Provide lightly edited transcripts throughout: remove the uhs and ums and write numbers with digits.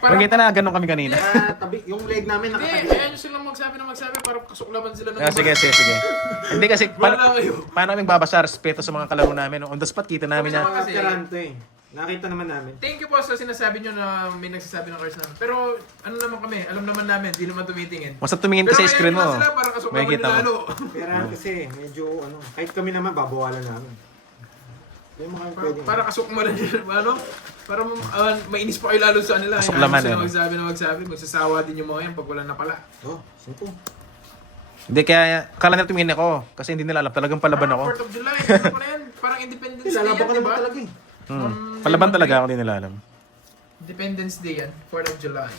Magkita na, ganun kami kanina. Tabi, yung leg namin Hindi, nakatabi. kaya nyo silang magsabi para kasuklaman sila ng Sige. Hindi kasi, Wala kayo. paano kami babasa respeto sa mga kalaro namin? On the spot, kita namin na. Mga karanto eh. Nakita naman namin. Thank you po sa sinasabi nyo na may nagsasabi ng cars namin. Pero ano naman kami, alam naman namin, di naman tumitingin. Basta tumingin ka sa screen mo. Sila para kasuklaman Makikita nyo lalo. Pero kasi medyo kahit kami naman babawalan namin. Yung mga pwede. Para kasukmalan nyo, ano? Para mainis pa kayo lalo sa kanila. Kasuklaman, Sila eh. magsabi. Magsasawa din yung mga yan pag wala na pala. Oh, simple. Hindi, kaya kala nila tumingin ako. Kasi hindi nila alam, talagang palaban ako. 4th of July, ano pa na yan? Parang Independence Day Lalaban yan, ka di naman ba? talaga eh. Palaban talaga ako, hindi nila alam. Independence Day yan, 4th of July.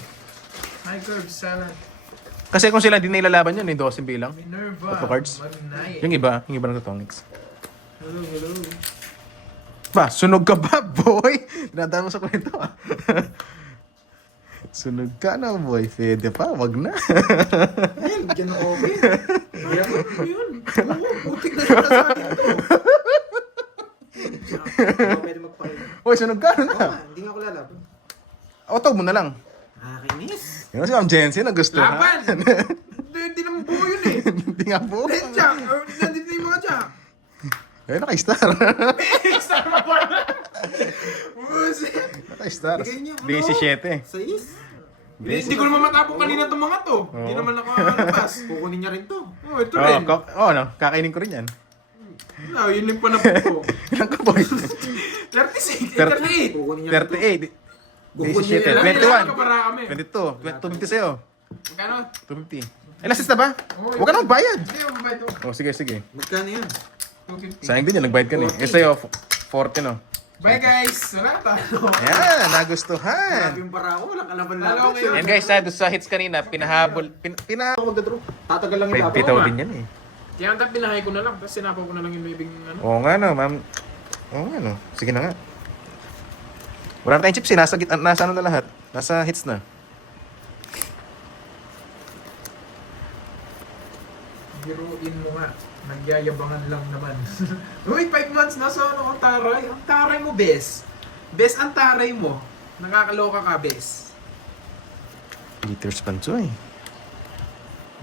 Hi, Curbs, salad. Kasi kung sila hindi na ilalaban yun, yung 12 bilang. Minerva, Tatlo cards? Manay. Yung iba ng Totonics. Hello. Ba, sunog ka ba, boy? Dinadaan mo sa kwento, ah. Sunog ka na, boy. Pwede pa, wag na. Ayun, bigyan ng okay. Ano yun? Oo, putik na yun sa atin to. Pwede magpakita. Boy, sunog ka na. Hindi nga ako lalaban. Auto mo na lang. Kinis. Yung si Ma'am Jensen, nagustuhan. Laban! Hindi naman buo yun eh. Hindi nga po. Red Jack! Nandito na yung mga Jack. Eh, naka-star. Star pa pa. Buset. Naka-star. Bigay niyo, ano? 17. Sais. Hindi ko naman matapong kanina itong mga to. Hindi naman nakalabas. Kukunin niya rin to. Oh, ito rin. No, kakainin ko rin yan. No, yun yung panapon ko. Ilan ka, boy? 36, 38. Kukunin niya rin to. 38. 17. Ilan 21. ka para kami? 22. 250 sa'yo. Magkano? 250. Eh, lasist na ba? Huwag ka na magbayad. Hindi, mababay ito. Oh, sige. Magkano yan? 250. Sayang din yan, nagbayad ka na eh. Eh, sa'yo, 40 no. Bye guys! Wala talo. Ayan, nagustuhan. Sabi yung para ako, walang Lalo kalaban-laban. kayo. And guys, doon sa hits kanina, pinahabol. Ako magdadro. Tatagal lang yung Pitaw nga. din yan eh. Kaya ang pinahay ko na lang, tapos sinapaw ko na lang yung bibig ano. Oo nga no, ma'am. Oo nga no. Sige na nga. Wala na tayong chips eh. Nasa ano na lahat. Nasa hits na. Biruin mo nga. Nagyayabangan lang naman. Uy, 5 months na sa ano, ang taray. Ang taray mo, bes. Bes, ang taray mo. Nakakaloka ka, bes. Liters panso eh.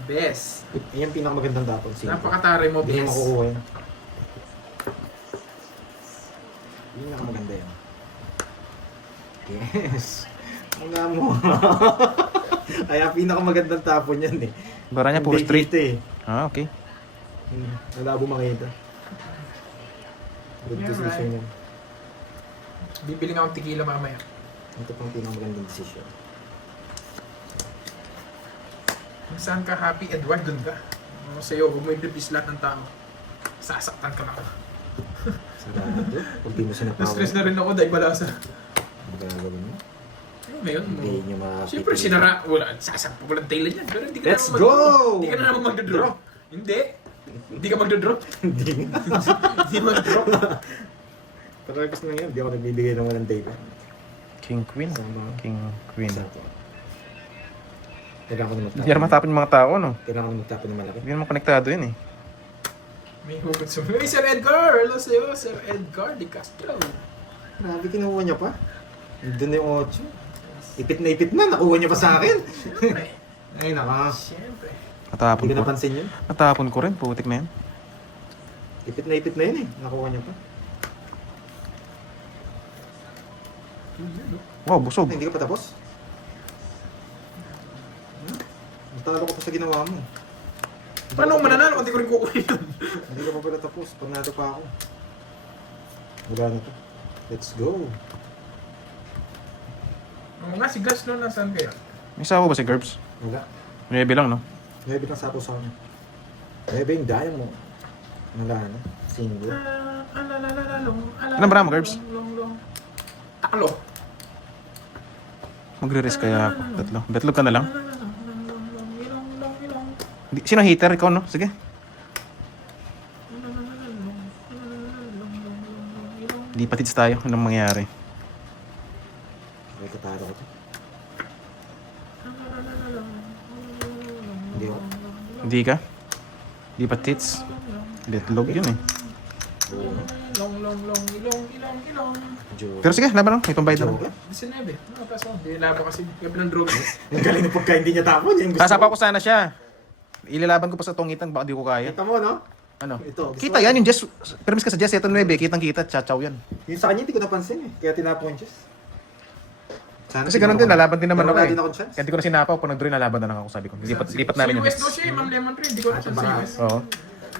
Bes. Yan pinakamagandang dapat. Napakataray mo, Hindi bes. mo makukuha yan. Yun ang maganda yan. Yes. Ang nga mo. Kaya pinakamagandang tapon yan eh. Bara niya, puro Hindi straight. dito eh. Ah, okay. Malabo makita. Good Yeah, decision yan. Bibili nga akong tequila mamaya. Ito pang pinakamagandang decision. Kung saan ka happy, Edward, dun ka. Ako sa'yo, huwag mo i-release lahat ng tao. Sasaktan ka lang. Sarado. Pag di mo siya napawa. Na-stress na rin ako dahil balasa. Ang gagawin mo. Ngayon mo. Hindi niyo makakita. Siyempre, sinara. Wala, sasakpo ko lang tail yan. Pero hindi ka Let's naman go! Hindi ka na naman magdodraw. Hindi. Hindi ka magdodraw. Hindi. Hindi magdodraw. Taragos na yan. Hindi ako nagbibigay ng walang data. King Queen. King Queen. Kailangan ko na magtapon. Hindi naman matapon yung mga tao, no? Kailangan ko na magtapon ng malaki. Hindi naman konektado yun eh. May hugot sa mga. Hey, Sir Edgar! Hello sa'yo, Sir Edgar de Castro. Grabe, kinuha niya pa. Doon na yung 8. Ipit na. Nakuha niya pa sa akin. Siyempre. Ay, naka. Siyempre. Natapon Hindi ko ko. napansin yun. Natapon ko rin, putik na yan. Ipit na yun eh. Nakuha niya pa. Wow, busog. Ay, hindi ka pa tapos? Natalo ko pa sa ginawa mo. Paano ako mananalo kung di ko rin kukunin yun? Hindi ka pa pala tapos. Panalo pa ako. Wala na to. Let's go. Oo nga, si Gus no, nasaan kaya? May sawa ba si Gerbs? Wala. 9 lang, no? Maybe lang sapo sa kanya. Maybe yung daya mo. Wala na. Single. Ilan ba mo, Gerbs? Taklo. Magre-risk kaya ako. Tatlo. Betlog ka na lang. Sino hater? Ikaw, no? Sige. Di patits tayo. Anong mangyayari? May katalo ko to. Hindi ako. Hindi ka? Di patits? Betlog yun eh. Long, ilong. Joke. Pero sige, laban lang. May pambayad na lang. Joke. 19. kaso. Hindi laban kasi. Kaya pinang-draw ko. Ang galing ng pagkain hindi niya tapon. Yan gusto Sasapa ko sana siya. Ilalaban ko pa sa tungitan, baka di ko kaya. Kita mo, no? Ano? Ito, gusto Kita mo? yan, yung Jess. Permis ka sa Jess, ito 9, kitang-kita, chachaw yan. Yung sa kanya, hindi ko napansin eh. Kaya tinapon yung chess. Sana Kasi ganun din, lalaban din naman Pero ako wala eh. din akong chance. Kaya hindi ko na sinapaw, pag nag-draw, lalaban na lang ako, sabi ko. Lipat namin yung Si US Jess. daw siya, Ma'am Lemon Tree. Hindi ko na siya si US. Oo.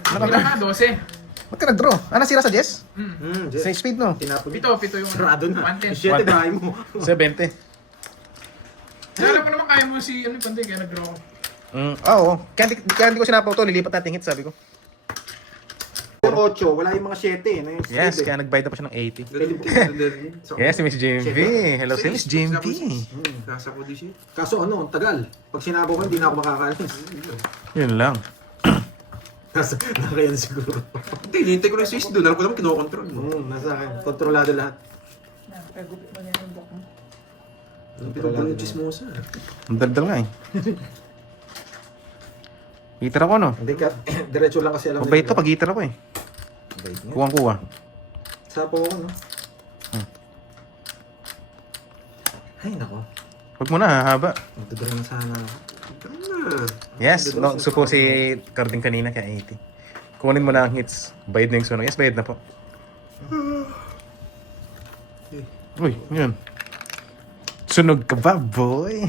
Ilan ka? 12. Ba't ka nag-draw? Ah, nasira sa Jess? Jess. Sa speed, no? Tinapon Pito yung Sarado na. 110. Shit, bahay mo. Sa 20. Alam ko naman kaya mo si ano Panday, kaya nag-draw ko. Oo. Kaya hindi ko sinapaw to, lilipat natin hit, sabi ko. Yung 8, wala yung mga 7 eh. Na yung Yes, speed, kaya nag-buy na pa siya ng 80. Yes. Yes, si Miss JMV. Hello, si Miss JMV. Nasa ko di siya. Kaso ano, ang tagal. Pag sinabaw ko, hindi na ako makakaalis. Yun lang. Nakayan siguro. Hindi, hinihintay ko lang si Ace doon. Alam ko naman kinokontrol mo. Nasa akin. Kontrolado lahat. Ang pinagdala ng chismosa. Ang daldal nga eh. Hitter ako, no? Hindi ka, diretso lang kasi alam Mabait to pag hitter ako eh. Mabait nga. Kuwang-kuwa. Sapo ako, no? Ay, nako. Huwag mo na, hahaba. Magdodoro na sana ako. Tama. Yes, no, supo si Carding kanina kaya 80. Kunin mo na ang hits. Bayad na yung sunog. Yes, bayad na po. Uy, yun. Sunog ka ba, boy?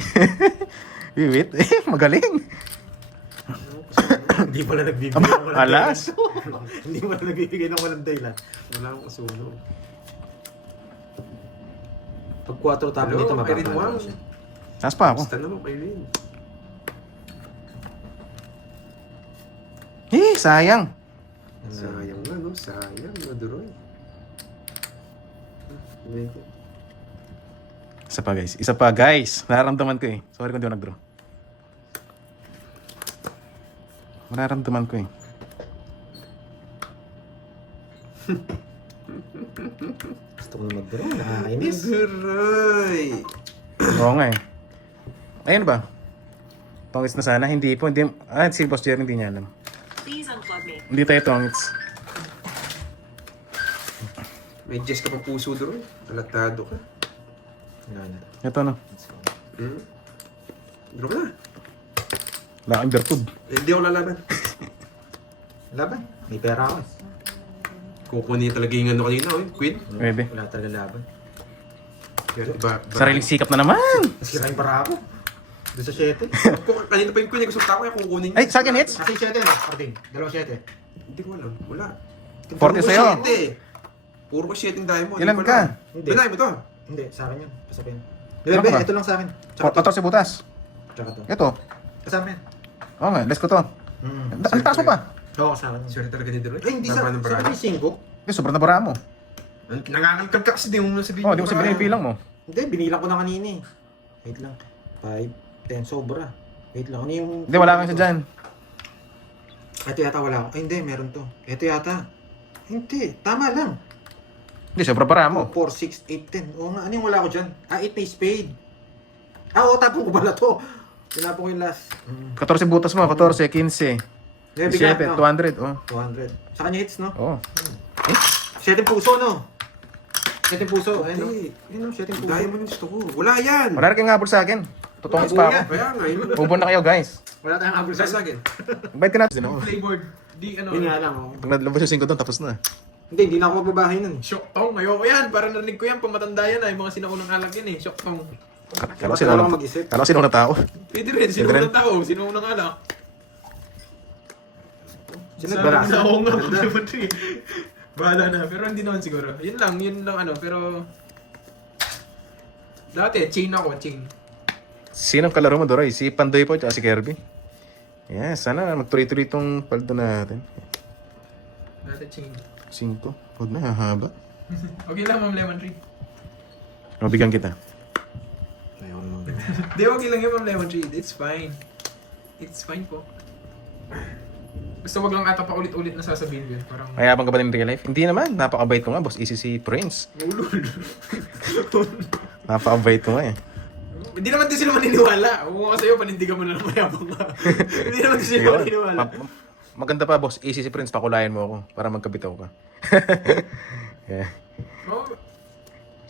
Wait, magaling. Hindi pala nagbibigay ng walang Alas. dahilan. Hindi pala nagbibigay ng walang dahilan. Wala akong kasunog. Pag 4 tapo Hello, nito, Irene mapapala Wang. siya. Taas pa ako. Basta naman kay Lynn. Sayang. Sayang nga, no? Sayang, Maduroy. Isa pa guys. Isa pa guys. Nararamdaman ko eh. Sorry kung di ako nag-draw. Nararamdaman ko eh. Gusto ko na mag-draw. Nakakainis. Maduroy! Oo nga eh. Ayun ba? Tongits na sana. Hindi po. Hindi, si Boss Jerry hindi niya alam. Please unplug me. Hindi tayo tongits. May Jess ka pa puso, Duroy. Talatado ka. Wala na. Ito no. Hmm? Draw ka na. Wala kang bertud. Eh, hindi ako lalaban. Laban. May pera ako. Kukunin talaga yung ano kanina, oh, Queen. Pwede. Wala talaga laban. Kaya, diba, Sariling sikap na naman. Nasira yung para ako. Doon sa 7. Kanina pa yung Queen, gusto ko kaya kukunin Ay, sa akin hits. Kasi 7 na, Carding. Dalawa 7. Hindi ko alam. Wala. 40 sa'yo. Puro ko 7 diamond. Ilan Hindi ko ka? alam. Hindi. Pinay mo to. Hindi, sa akin yun. Pasapin. Ano Bebe, ba? ito lang sa akin. 14 butas. Tsaka to. Ito. Kasama yan. Oo nga, let's ko to. Ang taas mo pa. Oo, sa akin. Swerte talaga ni Duroy. Ay, hindi sa Baba ng sa paraan. akin 5. Eh, sobrang nabara mo. Nangangalkal ka kasi di mo sabihin. Oh, di mo sabihin yung bilang mo. Hindi, binilang ko na kanina eh. Wait lang. 5, 10, sobra. Wait lang, ano yung... Hindi, wala kang isa dyan. Ito yata wala ako. Ay, hindi, meron to. Ito yata. Hindi, tama lang. Hindi, sobrang bara mo. 4, 6, 8, 10. Oo nga, ano yung wala ko dyan? 8 na spade. Oo, tapon ko pala to. Tinapon ko yung last. 14 butas mo, 14, 15. May bigla, 7, no? 200, oh. 200. Sa kanya hits, no? Oo. 7 puso, no? 7 puso. Ayun, no? Hindi. Ayun, no? 7 puso. Diamond yung gusto ko. Wala yan. Wala na kayong habol sa akin. Totongis pa ako. Kaya nga, yun. Ubon na kayo, guys. Wala tayong habol Sa sa akin. Bayad ka natin ako. Flavor'd. Di ano. Yun nga lang, oh. Pag nalabas yung 5 doon, tapos na. Hindi na ako mababahay nun. Shock tong. Ayoko yan. Parang narinig ko yan. Pamatanda yan ay mga sinaunang alak yan eh. Shock tong. Kala ko Wala sino akong mag-isip. Kala ko sino na tao. Pwede rin. Sinuunang tao. Sinuunang alak. Sino nagbalasa? Oo nga. Naman ito eh. Bahala na. Pero hindi naman siguro. Yun lang ano. Pero... Dati, chain ako. Chain. Sino ang kalaro mo, Doroy? Si Pandoy po, at si Kirby. Yes, sana magtuloy-tuloy itong paldo natin. Dati, chain. 5. Huwag na, hahaba. Okay lang, Ma'am Lemon Tree. Mabigyan kita. Ayoko naman. Di, okay lang yun, Ma'am Lemon Tree. It's fine. It's fine po. Basta wag lang ata pa ulit-ulit na sasabihin yun. Parang... Mayabang ka ba in real life? Hindi naman, napakabait ko nga, boss. Easy si Prince. Ulul. Napakabait ko nga eh. Hindi naman din sila maniniwala. Kung sa'yo, panindigan mo na ng mayabang ka. Hindi naman din sila maniniwala. Maganda pa, boss. Easy si Prince, pakulayan mo ako para magkabitaw ka. Yeah. Oh,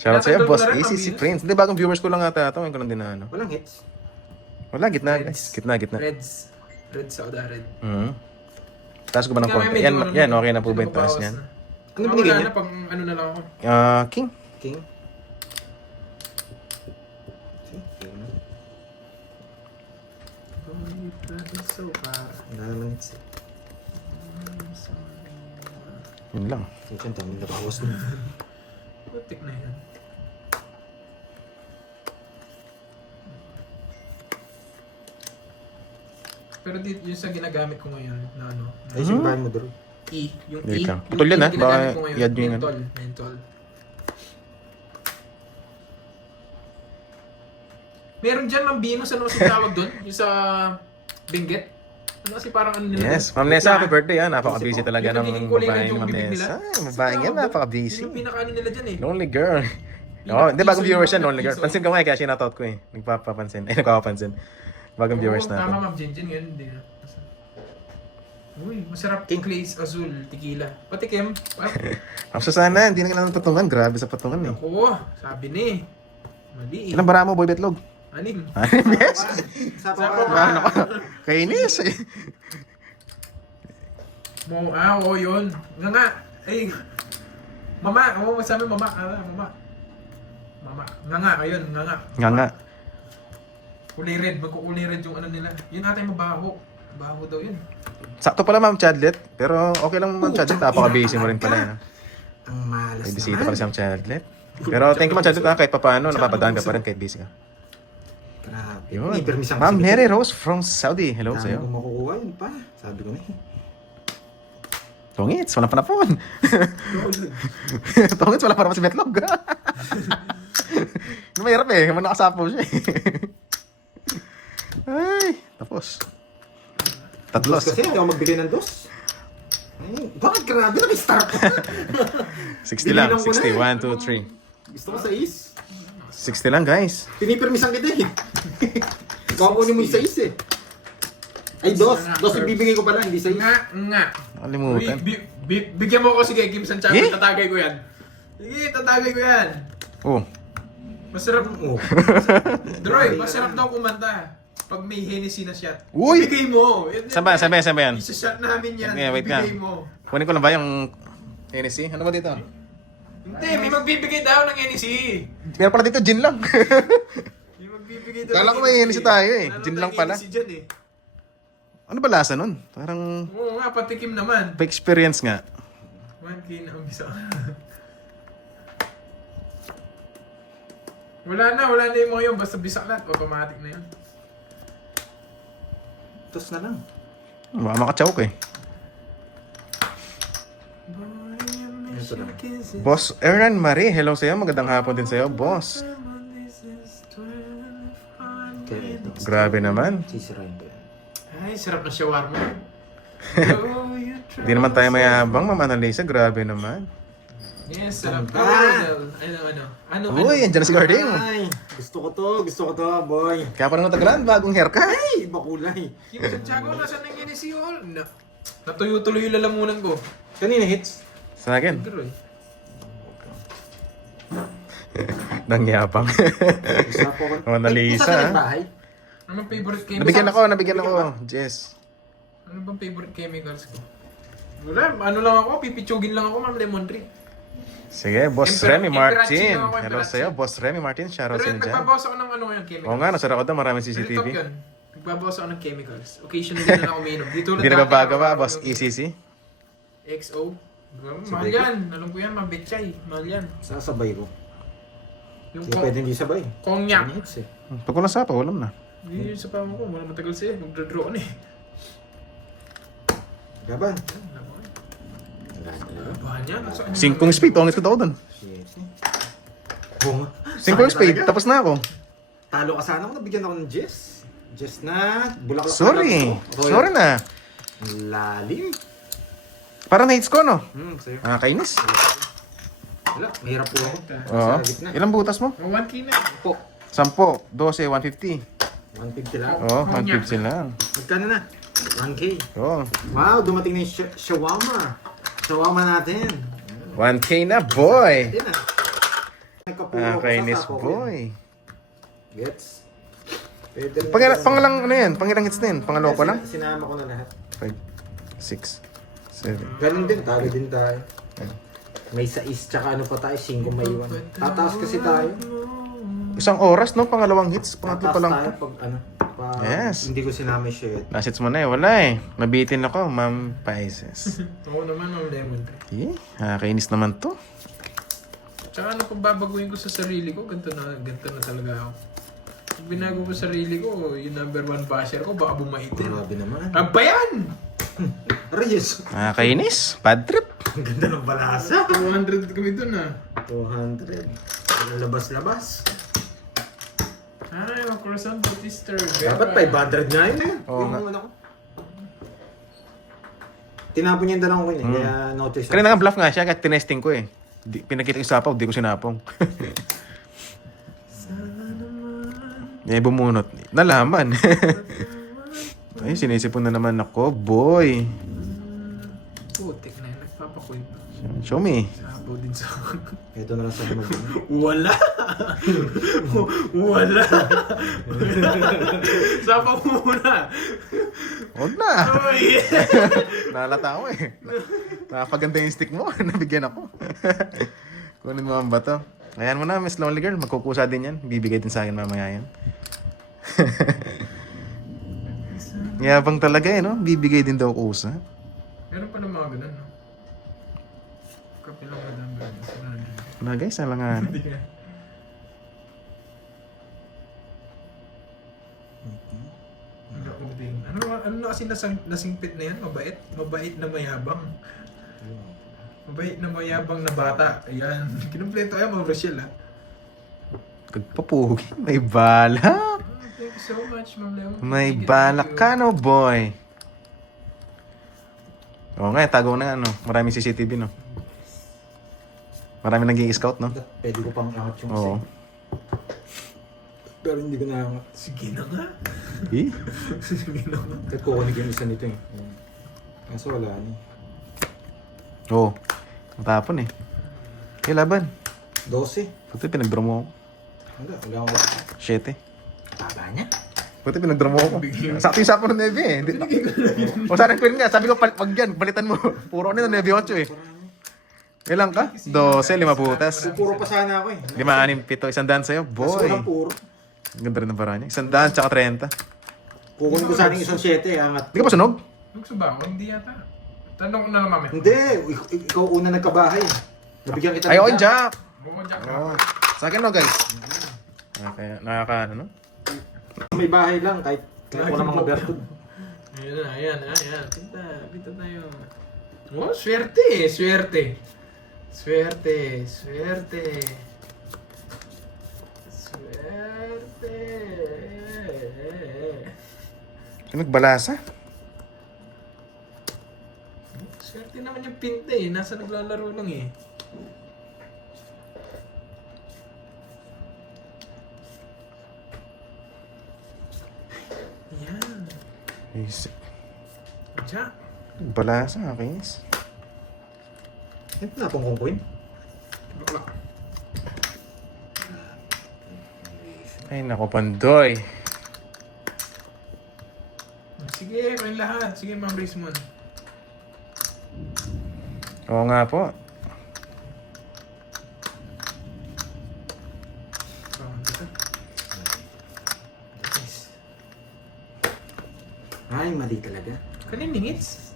Shoutout sa'yo, Tinatanggal ko boss. na rin, ACC pambilis. Prince. Hindi, bagong viewers ko lang ata ito. Ngayon ko lang din na ano. Walang hits. Wala, gitna Reds. guys. Gitna. Reds. Reds sa Oda Red. Taas ko ba ng Kaya konti? medyo Yan, ano, okay na po ba yung medyo taas mabawas niyan? na. Ano Wala binigay na, niya? pang ano na lang ako. King. King. King. So, para. Wala naman hits. Yun lang. Ito yung dami nakawas na. Putik na yan. Pero dito yung sa ginagamit ko ngayon na ano, Ay, simbahan mo doon. E, yung Wait E, lang. yung Putol E yan, na ha? ginagamit Baka ko ngayon, i-add nyo yung ano. mentol. Meron dyan, Ma'am Bino, ano kasi tawag doon? Yung sa Benguet? Ano kasi parang ano nila? Yes. Ma'am Nessa, happy birthday ha. Napaka-busy talaga Yung ng nagiging kulay babae red ni yung Ma'am bibig nila. Nessa. Kasi Babae yan, tawag doon. napaka-busy. Yung pinakanin nila dyan eh. Lonely girl. Pinaka- Oo, hindi, bagong piso viewers yung yan, lonely girl. piso. Pansin ko nga, kaya shinatout ko eh. Nagpapapansin. Ay, nagpapapansin. Bagong viewers Oo, tama, natin. Ma'am Jinjin, yun, hindi na. Uy, masarap yung glaze azul, tequila. Patikim. Ang sana, hindi na kailangan ng patungan. Grabe sa patungan eh. Ako, sabi ni. Mali eh. Ilang bara mo, boy betlog? Anim. Yes. Sa Sa pa. pa. Ano ka? Kainis eh. Oo, yun. Nga nga. Ay. Mama, sabi mama. Mama. Mama. Nga nga, ayun, nga nga. Nga. Kulay red, magkukulay red yung ano nila. Yun ata yung mabaho. Mabaho daw yun. Sakto pala, Ma'am Chadlet. Pero okay lang, Ma'am Chadlet. Napaka-busy mo rin pala yan. Ang malas May bisita pala si Ma'am Chadlet. Pero thank you, Ma'am Chadlet. Kahit papaano, napapadaan ka pa rin kahit busy ka. Grabe. Yun. May permisang Ma'am kasi. Mary Rose from Saudi. Hello Dami sa'yo. kong makukuha yun pa. Sabi ko na eh. Tongits, walang panapon. Tongits, walang panapon si Betlog. Mahirap eh. Naman nakasapaw siya eh. Ay, tapos. Tatlos. Dos kasi hindi ako magbigay ng dos. Ay, bakit grabe? Nag-start ka. 60 lang. Binilang ko na 60, 1, 2, 3. Gusto ko sa is. 60 lang, guys. Pinipermisan kita eh. Kukunin mo yung sa is eh. Ay, dos. Dos yung bibigay ko pala, hindi sa is. Nga. Uy, Nakalimutan. bigyan mo ako sige, Kim Santiago. Eh? Tatagay ko yan. Sige, tatagay ko yan. Oh. Masarap. Oo. Droy, masarap daw kumanta. Pag may Hennessy na shot. Uy! Ibigay mo. Saan ba yan? Isa-shot namin yan. Okay, wait nga. Ibigay mo. Kunin ko lang ba yung Hennessy? Ano ba dito? Hindi, may magbibigay daw ng Hennessy. Meron pala dito, gin lang. May magbibigay daw Kala ng ko may Hennessy tayo eh. Meron Gin lang tayong pala. Hennessy dyan eh. Ano ba lasa nun? Parang Oo nga, patikim naman. pa-experience nga. 1K na umpisa. Wala na yung mga yun. Basta bisaklat, automatic na yun. Dos na lang. Baka makachawk eh. Ito lang. Boss Ernan Marie, hello sa'yo. Magandang hapon din sa'yo, boss. Okay. Grabe naman. Sisirain ko yan. Ay, sarap na shawarma. Hindi naman tayo mayabang, Ma'am Annalisa. Grabe naman. Yes, sarap. Ah! Ano? Uy, andyan na si Garding. Ay, gusto ko to, boy. Kaya parang natagalan, bagong haircut. Ay, iba kulay. Kim Santiago, nasaan ang Hennessy all? Natuyo-tuloy yung lalamunan ko. Kanina hits. Sa akin, Pero eh. nangyabang. Isa po ko. Ma'am Annalisa, Isa ha? sa bahay. Ano bang favorite chemicals? Nabigyan ako. Jess. Ano bang favorite chemicals ko? Wala, ano lang ako, pipitsugin lang ako, Ma'am Lemon Tree. Sige, Boss Emperor- Remy Emperor Martin. Chino ako, Hello Emperor sa'yo, Boss Remy Martin. Shoutout Pero sa yun, inyo dyan. nagbabawas ako ng ano yan, chemicals. Oo nga, nasara ko daw. Maraming Real talk CCTV. yun. Nagbabawas ako ng chemicals. Occasionally na lang uminom. Di tulad Hindi na dati, babagawa, araw-araw Boss E yung ECC. XO. Mahal yan. Alam ko yan, mabitchay. Mahal yan. Sasabay ko. Yung Hindi pwede hindi sabay. cognac. Ano hits eh. Pag ko nasapa, walam na. Hindi yun sa pamo ko. Wala matagal siya. Magdraw-draw eh. Gaban. Bahan yan. Nasaan yun? 5 speed, tongit ko daw doon. Shit. Oo nga. 5 speed, tapos na ako. Talo ka sana ako, nabigyan ako ng Jess. Jess na, bulaklak. Sorry. Royal. Sorry na. Lalim. Para na-hits ko, no? Sa'yo. Kainis. Wala, mahirap po ako. Oo. Sa gitna. Ilang butas mo? Oh, 1K na. Po. 10, 12, 150. 150 lang. Oo, 150 lang. Magkano na? 1K. Oo. Wow, dumating na yung shawarma. Shawarma natin. 1K na, boy! Hindi na. Nagkapuro ako sa Kainis sapo ko. boy. Gets? Pwede rin. Pangalang ano yan? Pangilang hits na yan? Pangaloko lang? Sinama ko na lahat. 5, 6, 7. Ganun din, talo din tayo. May 6 tsaka ano pa tayo, 5 may iwan. Tataas kasi tayo. Isang oras, no? Pangalawang hits. Pangatlo pa Tataas lang tayo to. pag ano. Pag Yes. Hindi ko sinama yung shit. Last hits mo na eh. Wala eh. Nabitin ako, Ma'am Paises. Oo naman, ang lemon tree. Kainis naman to. Tsaka ano kung babaguhin ko sa sarili ko, ganito na talaga ako. Pag binago ko sarili ko, yung number 1 basher ko, baka bumaitin. Grabe naman. Ang bayan! Reyes. Kainis. Bad trip. Ang ganda ng balasa. 200 kami dun ah. 200. Labas-labas. Ay, croissant Bautista. Dapat 500 nga yun eh. Oo nga. Ano ko. Tinapon niya yung dalawang ko yun eh. Kaya no choice. Kanina nga bluff nga siya kahit tinesting ko eh. Pinakita ko yung sapaw, di ko sinapong. Bumunot. Nalaman. Ay, sinisipon na naman ako, boy. Putik na yun, nagpapakwento. Show me. Sabaw din sa Ito na lang sa mag Wala! Wala! Sabaw mo muna! Huwag na. Uy! Nalata ako eh. Nakapaganda yung stick mo. Nabigyan ako. Kunin mo ang bato. Ayan mo na, Miss Lonely Girl. Magkukusa din yan. Bibigay din sa akin mamaya yan. Yabang talaga eh, no? Bibigay din daw kusa. Meron pa ng mga ganun, no? Kapilang madam ganun. Na guys, alangan. Hindi ka. Ako din. Ano na kasi nasingpit na yan? Mabait? Mabait na mayabang. Mabait na mayabang na bata. Ayan. Kinumpleto yan, mga Rochelle, ha? Kagpapugi. May balak. Thank you so much, Ma'am Leo. May Thank you, balak thank you. ka, no, boy. Oo nga, tago na ano. Maraming CCTV, no? Maraming nag-i-scout, no? Pwede ko pang angat yung Oo. isa. Pero hindi ko naangat. Sige na nga. Eh? Sige na nga. Kahit kukunig yung isa nito eh. Kaso wala ni. Oo. Matapon eh. Kaya laban. 12. Puti pinag-draw mo ako. Wala akong 7. baba niya. Puti pinag-draw mo ako. Sakto yung sapo ng Neve eh. O sana ko nga. Sabi ko, wag yan. Balitan mo. Puro ano yung Neve 8 eh. Ilang ka? 12, 5 putas. Puro pa sana ako eh. 5, 6, 7. 100 sa'yo. Kaso Boy. walang puro. Ang ganda rin ng paraan niya. 100 tsaka 30. Kukunin ko sana yung isang 7 eh. Angat. Hindi ka pa sunog? Nagsa ba ako? Hindi yata. Tanong ko na lang mamaya. Hindi. Ikaw una nagkabahay. Nabigyan kita Ayaw, ng Jack! Bukod dyan ka. Oo. Sa akin no, guys. Nakaka, ano? May bahay lang kahit wala mga bertud. Ayan na, ayan. Pinta tayo. Oh, swerte eh, swerte. Swerte. Nagbalasa? Swerte naman yung pinta eh. Nasa naglalaro lang eh. Yan. Basic. Diyan. Nagbalasa, guys. Ito na pong coin. Bakla. Ay, nako, Pandoy. Sige, may lahat. Sige, Ma'am Rismon. Oo nga po. Ay, mali talaga. Kanina ngits?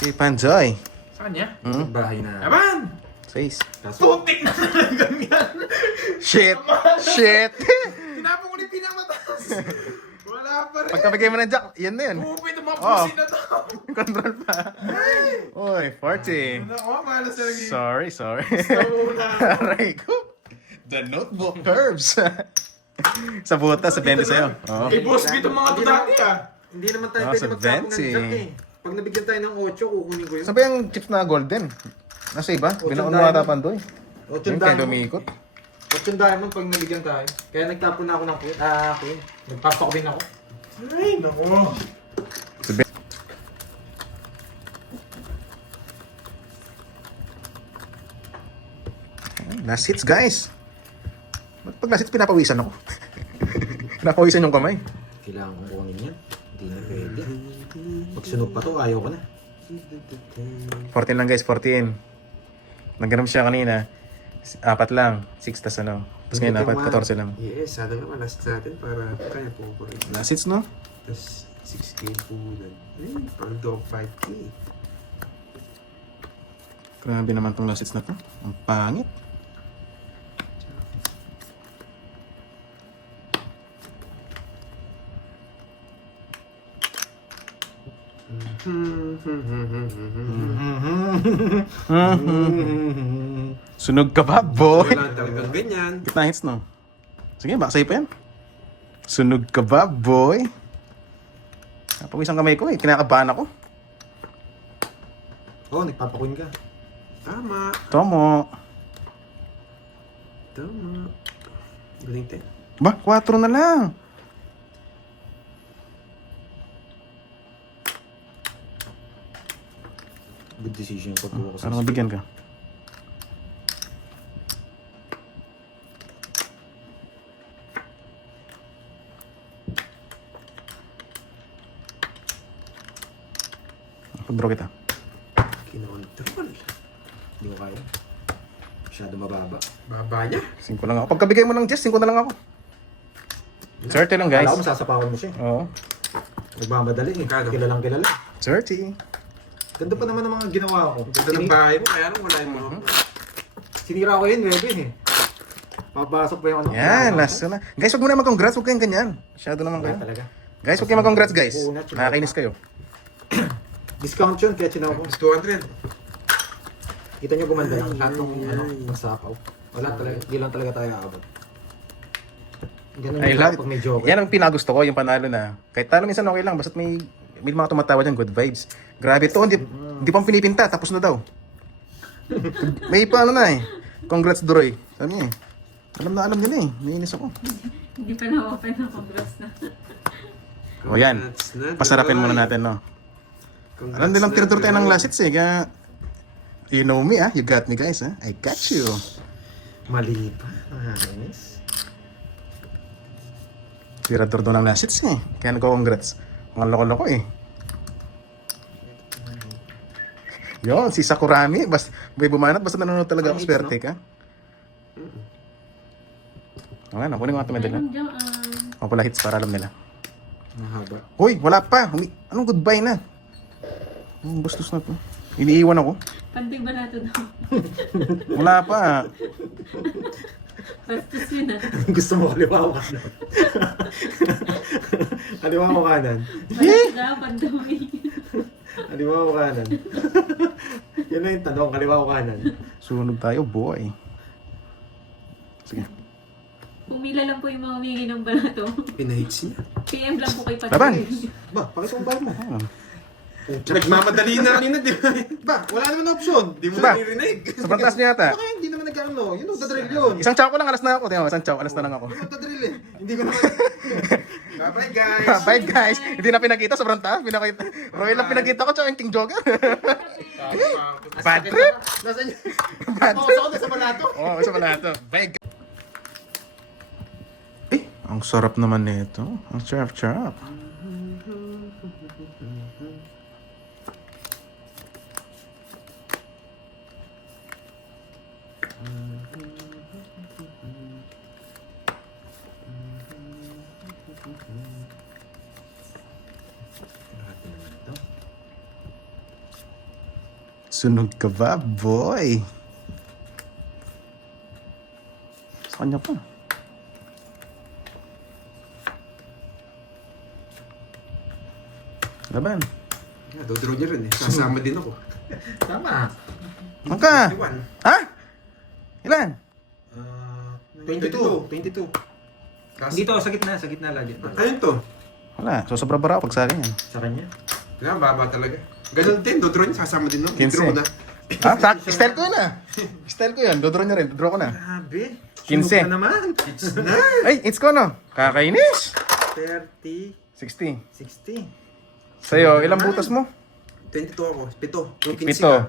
Si Pandoy. Sa kanya? Bahay na. Aban! 6. Kaso, Putik na talagang yan! Shit! Shit! Tinapon ko ni pinamataas! Wala pa rin! Pagkabigay mo ng Jack, yan na yan. Pupi, mga Oh. pusi na to! Control pa. Oy, 40. Ako, malas na lagi. Sorry. Gusto muna. Aray ko. The notebook curves. Sa buta, sa 20 sa'yo. Oo. Eh, boss, bito mga to dati ah! hindi naman tayo Ah, pwede sa magtapon ng Venti. jack eh. Pag nabigyan tayo ng 8, kukunin ko yun. Saan ba yung chips na golden? Nasa iba? Ocho Binaon mo diamond. ata Pandoy. 8 Yung kaya lumikot. 8 diamond pag nabigyan tayo. Kaya nagtapon na ako ng queen. Queen. Nagpapak din ako. Ay, naku. Last hits, guys. pag last hits, pinapawisan ako. Pinapawisan yung kamay. Kailangan kong kunin yan. Hindi na pwede. Pag sunog pa to, ayaw ko na. 14 lang guys, 14. Nagganap siya kanina. 4 lang. 6 tas ano. Tapos ngayon, 14 lang. Yes, sana naman last natin para kaya po ko rin. Last hits, no? Tapos 6K po lang. Pang dog 5K. Grabe naman tong last hits na to. Ang pangit. Sunog ka ba, boy? Wala talagang ganyan. Gitna hits, no? Sige, baka sa'yo pa yan. Sunog ka ba, boy? Napawis ang kamay ko eh. Kinakabahan ako. Oh, nagpapakuin ka. Tama. Tomo. Tama. Galing te. Ba, 4 na lang. Good decision ko po Para mabigyan ka. Pag-draw kita. Kinontrol. Hindi ko kaya. Masyado mababa. Baba niya. 5 lang ako. Pagkabigay mo ng Jess, 5 na lang ako. 30 lang guys. Kala ko masasapawan mo siya. Oo. Nagmamadali eh. Kano? Kilalang kilala. 30. Ganda pa naman ng mga ginawa ko. Ganda ng bahay mo, kaya nung wala yung mga... Sinira ko yun, Webe eh. Papasok pa yung ano. Yan, last na. Guys, huwag mo na mag-congrats. Huwag kayong ganyan. Masyado naman Kaya kayo. talaga. Guys, huwag kayong mag-congrats guys. Nakakainis kayo. Discount yun, kaya sinaw ko. Mas 200. Kita nyo gumanda lang. Lahat ng ano, magsapaw. Wala talaga, hindi lang talaga tayo aabot. Ganun I yung love it. pag may joke. Yan ang pinagusto ko, yung panalo na. Kahit talo minsan okay lang, basta't may mga tumatawa dyan, good vibes. Grabe to, hindi pang pinipinta, tapos na daw. May pa ano na eh. Congrats Droy. Sabi niya eh. Alam niya na eh. Naiinis ako. Hindi pa na-open na congrats na. O yan. Congrats na, Pasarapin Droy. muna natin, no? Congrats Alam nilang na, tinuturo tayo ng Droy. last hits eh. Kaya, you know me ah. You got me guys ah. I got you. Mali pa. Nakakainis. Tirador daw ng last hits eh. Kaya nagko-congrats. Mga loko-loko eh. Yun, si Sakurami. May bumanat, basta nanonood talaga ako. Ay, Swerte ka. O nga, kunin ko nga ito medal. Ayun dyan, O pala hits para alam nila. Mahaba. Hoy, wala pa. Anong goodbye na? Anong bastos na to? Iniiwan ako. panding ba nato daw? Wala pa. Bastos yun ah. Gusto mo kaliwa o kanan? Kaliwa o kanan? Bastos na, pandamay. Kaliwa o kanan? Yan lang yung tanong, kaliwa o kanan? Sunog tayo, boy. Sige. Pumila lang po yung mga humingi ng balato. Pinahits niya. PM lang po kay Laban. Ba, pakita mo ba mo? Ah. Nagmamadali na kanina, di ba? Ba, wala naman na option. Di mo Ba? naririnig. Sobrang taas niya yata. Baka hindi naman nag-ano. Yun ang dadrill yun. Isang chow ko lang, alas na ako. Tingnan mo, isang chow, alas na lang ako. Yun ang dadrill eh. Hindi ko naman. Bye-bye, guys. Bye guys. Hindi na pinakita, sobrang taas. Pinakita. Royal lang pinakita ko, chow, yung King Joker. Bad trip. Nasaan yun? Bad Oo, trip. sa ako sa balato. Oo, isa pala ito. Bye guys. Eh, ang sarap naman nito. Ang sarap. Sunog ka ba, boy? Sa kanya pa. Laban. Dodraw niya rin eh. Sasama din ako. Tama. Mangka. 21. Ha? Ilan? 22. Tapos, Dito, sa gitna lagi. ayun to. Wala. So, sobra bara pag sa akin yan. Sa kanya. Kaya baba talaga. Ganun din, dodraw niya. Sasama din ako. 15. Dodraw ko na. Ha? Style ko yun ah. Style ko yun. Dodraw niya rin. Dodraw ko na. Grabe. 15. Sunog na naman. It's na. Ay, it's ko no. Kakainis. 30, 60. 60. Sa'yo, ilang butas mo? 22 ako. 7. Yung 15 Pito. ka.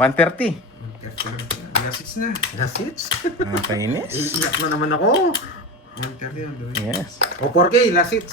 130. Careful lang. Last hits na. Last hits. Nakakainis. Iiyak na naman ako. 130 yan, Droy. Yes. O 4K, last hits.